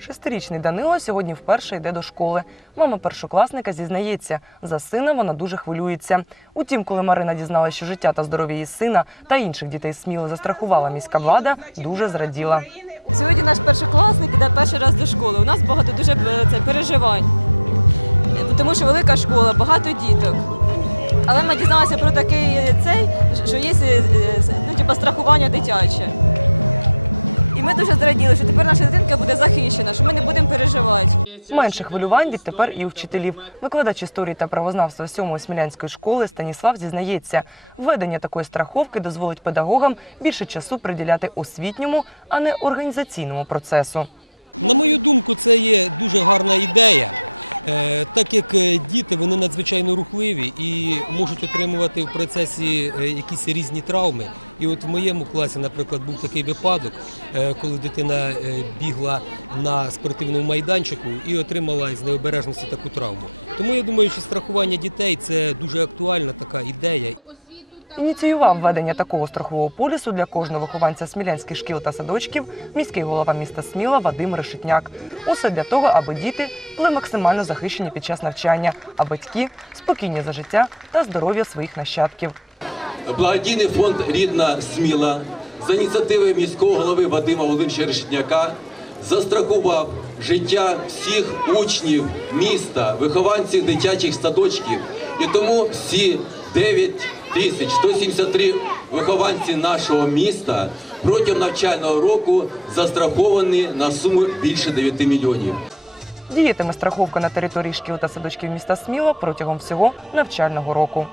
Шестирічний Данило сьогодні вперше йде до школи. Мама першокласника зізнається, за сина вона дуже хвилюється. Утім, коли Марина дізналася, що життя та здоров'я її сина та інших дітей сміло застрахувала міська влада, дуже зраділа. Сьогодні наш першокласник іде перший раз до школи. У нас багато дуже е, це, переживань, тому що велика школа, багато діток. Але ми дізналися про такий цей, що є е, е, ну, типу, страхування дитяче. І ми дуже зраділи, що тепер наша дитинка буде захищена, що ми не будемо переживати. Менше хвилювань відтепер і у вчителів. Викладач історії та правознавства 7-ї смілянської школи Станіслав зізнається, введення такої страховки дозволить педагогам більше часу приділяти освітньому, а не організаційному процесу. На мою думку, це є дуже гарна ідея, так як е, діти вони надзвичайно рухливі і можуть отримувати в процесі е, якісь різні травми. І от в моєму класі, наприклад, був такий випадок, е, коли дитина е, бігла на спортивному майданчику і отримала з необережності таку травму. Тому я думаю, що страхування дітей це дуже актуальна така ідея. Ініціював введення такого страхового полісу для кожного вихованця смілянських шкіл та садочків міський голова міста Сміла Вадим Решетняк. Усе для того, аби діти були максимально захищені під час навчання, а батьки спокійні за життя та здоров'я своїх нащадків. Благодійний фонд Рідна Сміла за ініціативи міського голови Вадима Володимировича Решетняка застрахував життя всіх учнів міста, вихованців дитячих садочків. І тому всі 9 тисяч 173 вихованці нашого міста протягом навчального року застраховані на суму більше 9 мільйонів. Діятиме страховка на території шкіл та садочків міста Сміла протягом всього навчального року.